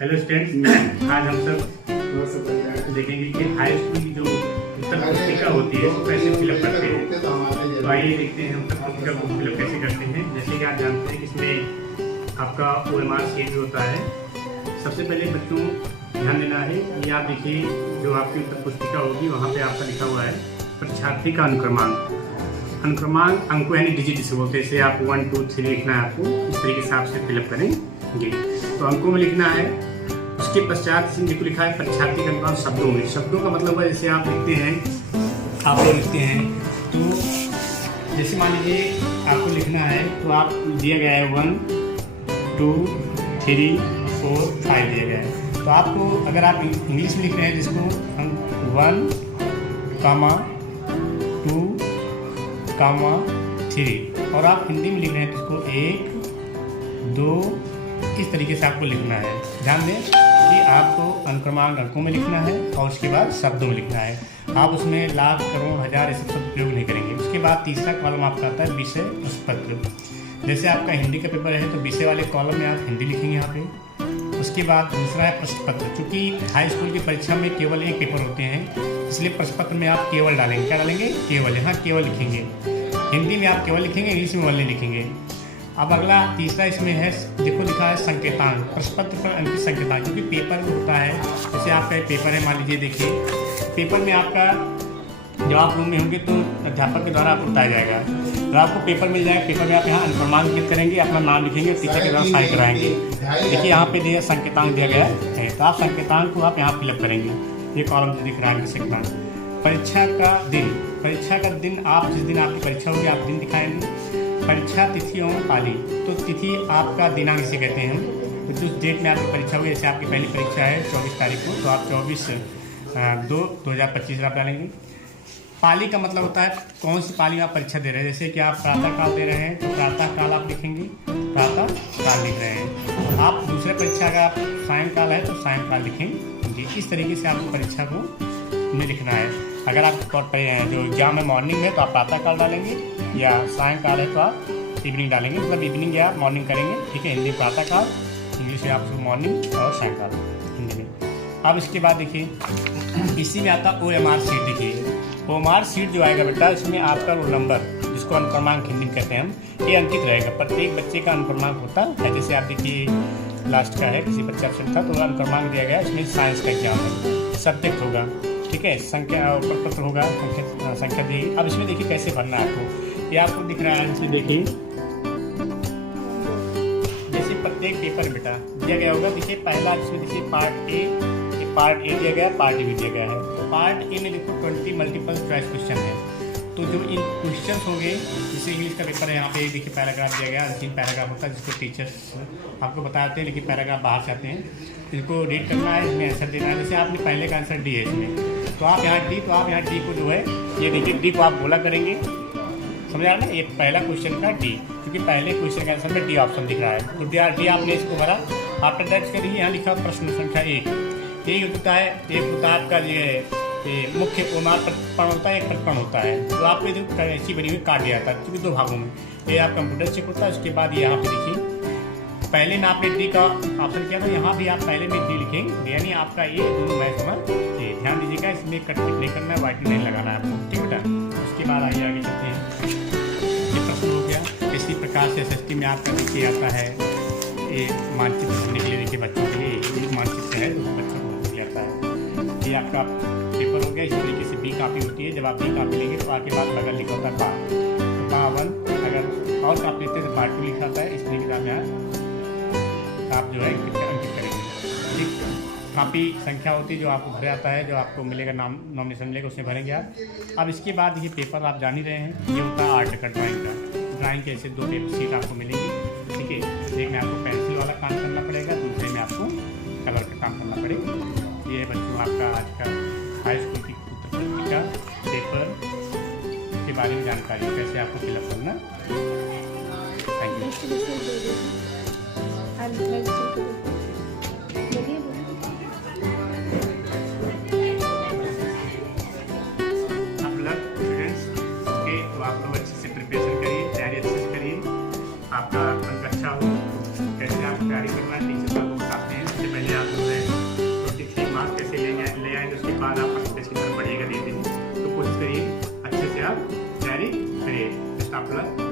Hello students, आज हम सब देखेंगे कि हाई स्कूल की जो उत्तर पुस्तिका होती है उसको कैसे फिलअप करते हैं। तो आइए देखते हैं उत्तर पुस्तिका को फिलअप कैसे करते हैं। जैसे कि आप जानते हैं कि इसमें आपका OMR शीट होता है। सबसे पहले बच्चों ध्यान देना है, ये आप देखिए जो आपकी उत्तर पुस्तिका होगी वहाँ पे आपका लिखा हुआ है परीक्षार्थी का अनुक्रमांक। अनुक्रमांक अंकों यानी डिजिट जिसे बोलते हैं, जैसे आप 1 2 3 लिखना है, आपको इस तरीके से आपसे फिलअप करेंगे। तो अंकों में लिखना है। उसके पश्चात इसमें लिखा है परीक्षार्थी का अनुक्रमांक शब्दों में। शब्दों का मतलब है जैसे आप लिखते हैं, आप लिखते हैं तो जैसे मान लीजिए आपको लिखना है तो आप दिया गया है 1 2 3 4 5 दिया गया है। तो आपको अगर आप इंग्लिश में लिख रहे हैं जिसको हम 1 2 3 और आप हिंदी में लिख रहे हैं तो इसको 1 2 इस तरीके से आपको लिखना है। ध्यान दें कि आपको अनुक्रमांक अंकों में लिखना है और उसके बाद शब्दों में लिखना है। आप उसमें लाख करोड़ हज़ार ऐसे शब्द प्रयोग नहीं करेंगे। उसके बाद तीसरा कॉलम आपका आता है विषय प्रश्न पत्र। जैसे आपका हिंदी का पेपर है तो विषय वाले कॉलम में आप हिंदी लिखेंगे यहाँ पे। उसके बाद दूसरा है प्रश्न पत्र। चूँकि हाई स्कूल की परीक्षा में केवल एक पेपर होते हैं, इसलिए प्रश्न पत्र में आप केवल डालेंगे। क्या डालेंगे? केवल। यहाँ केवल लिखेंगे। हिंदी में आप केवल लिखेंगे, इंग्लिश में वल्ली लिखेंगे। अब अगला तीसरा इसमें है, देखो लिखा है संकेतांक। प्रश्न पत्र पर अंकित संकेतांक, क्योंकि पेपर होता है जैसे आपका एक पेपर है, मान लीजिए देखिए पेपर में आपका जब आप रूम में होंगे तो अध्यापक के द्वारा आपको बताया जाएगा। तो आपको पेपर मिल जाएगा, पेपर में आप यहाँ अनुक्रमांक अंकित करेंगे, अपना नाम लिखेंगे, टीचर के द्वारा साइन कराएंगे। देखिए यहाँ पे दिया संकेतांक दिया गया है, तो आप संकेतांक को आप यहाँ फिलअप करेंगे। ये कॉलम जो दिख रहा है संकेतांक। परीक्षा का दिन, परीक्षा का दिन आप जिस दिन आपकी परीक्षा होगी आप दिन दिखाएंगे। परीक्षा तिथि एवं पाली, तो तिथि आपका दिनांक से कहते हैं हम। तो जिस डेट में आपकी परीक्षा होगी, जैसे आपकी पहली परीक्षा है 24 तारीख को, तो आप 24/2/2025 आप डालेंगे। पाली का मतलब होता है कौन सी पाली में आप परीक्षा दे रहे हैं। जैसे कि आप प्रातः काल दे रहे हैं तो प्रातः काल आप लिखेंगे, प्रातः काल लिख रहे हैं। आप दूसरे परीक्षा का आप सायंकाल है तो सायंकाल लिखेंगे। इस तरीके से आपको परीक्षा को में लिखना है। अगर आप जो एग्जाम है मॉर्निंग में तो आप प्रातः काल डालेंगे, या सायंकाल है तो आप इवनिंग डालेंगे। मतलब इवनिंग या मॉर्निंग करेंगे, ठीक है। हिंदी प्रातः काल, इंग्लिश में आप मॉर्निंग और सायंकाल हिंदी में। अब इसके बाद देखिए इसी में आता OMR शीट। देखिए OMR शीट जो आएगा बेटा, इसमें आपका रोल नंबर जिसको अनुक्रमांक हिंदी में कहते हैं हम, ये अंकित रहेगा। प्रत्येक बच्चे का अनुक्रमांक होता है। जैसे आप देखिए लास्ट का है, किसी बच्चा एब्सेंट था तो अनुक्रमांक दिया गया। इसमें साइंस का एग्जाम है, सब्जेक्ट होगा, ठीक है, संख्या प्रपत्र होगा, संख्या दी। अब इसमें देखिए कैसे भरना है आपको, ये आपको दिख रहा है। इसमें देखिए जैसे प्रत्येक पेपर बेटा दिया गया होगा। देखिए पहला इसमें देखिए पार्ट ए दिया गया, पार्ट ए भी दिया गया है। तो पार्ट ए में देखो 20 मल्टीपल चॉइस क्वेश्चन है। तो जो इन क्वेश्चन होंगे, जैसे इंग्लिश का पेपर है, यहाँ पे देखिए पैराग्राफ दिया गया, 3 पैराग्राफ होता है जिसको टीचर्स आपको बताते हैं, लेकिन पैराग्राफ बाहर से आते हैं। इनको रीड करना है, इसमें आंसर देना है। जैसे आपने पहले का आंसर डी है इसमें, तो आप यहाँ डी, तो आप यहाँ डी को जो है ये देखिए डी को आप बोला करेंगे, समझा ना। ये पहला क्वेश्चन का डी, क्योंकि पहले क्वेश्चन के आंसर में डी ऑप्शन दिख रहा है, तो डी आपने इसको भरा। आफ्टर दैट करिए, यहाँ लिखा प्रश्न संख्या 1। यही होता है, एक होता है आपका ये मुख्य OMR प्रकरण होता है, एक प्रकरण होता है। तो आपको इधर ऐसी बनी हुई काट दिया था, क्योंकि 2 भागों में। ये आप कंप्यूटर चेक होता है। उसके बाद यहाँ पे देखिए पहले में आपने डी का ऑप्शन किया था, यहाँ भी आप पहले में डी लिखेंगे, यानी आपका ये दोनों मैच में ये ध्यान दीजिएगा। इसमें कट नहीं करना है, वाइट नहीं लगाना है आपको, ठीक बेटा। उसके बाद आइए आगे चलते हैं। ये प्रश्न हो गया। इसी प्रकार से SST में आपका देखिए आता है ये मानचित्र भरने के लिए। देखिए बच्चों के लिए एक मानचित्र है, बच्चों को मिल जाता है। ये आपका पेपर हो गया। इस तरीके से B कॉपी होती है। जब आप B कॉपी लेंगे तो आगे बाद बगल लिखा होता है बावन। अगर और आप लेते हैं तो पार्ट 2 लिखा होता है। इस तरीके से आप यहाँ आप जो है अंकित करेंगे, ठीक। काफ़ी संख्या होती है जो आपको भरे आता है, जो आपको मिलेगा, नाम नॉमिनेशन मिलेगा, उसमें भरेंगे आप। अब इसके बाद ये पेपर आप जान ही रहे हैं, ये होता है आर्ट का, ड्राइंग का। ड्राइंग के ऐसे 2 पेपर शीट आपको मिलेंगी, ठीक है। एक में आपको पेंसिल वाला काम करना पड़ेगा, दूसरे में आपको कलर का काम करना पड़ेगा। ये है बच्चों आपका आज का हाई स्कूल की उत्तर पुस्तिका पेपर के बारे में जानकारी, कैसे आपको फिलअप करना। Thank you. आप लोग स्टूडेंट्स के, तो आप लोग अच्छे से प्रिपरेशन करिए, तैयारी अच्छे से करिए, आपका अंक अच्छा हो। कैसे आप तैयारी करना है टीचर आपको बताते हैं। इससे पहले आप आपलं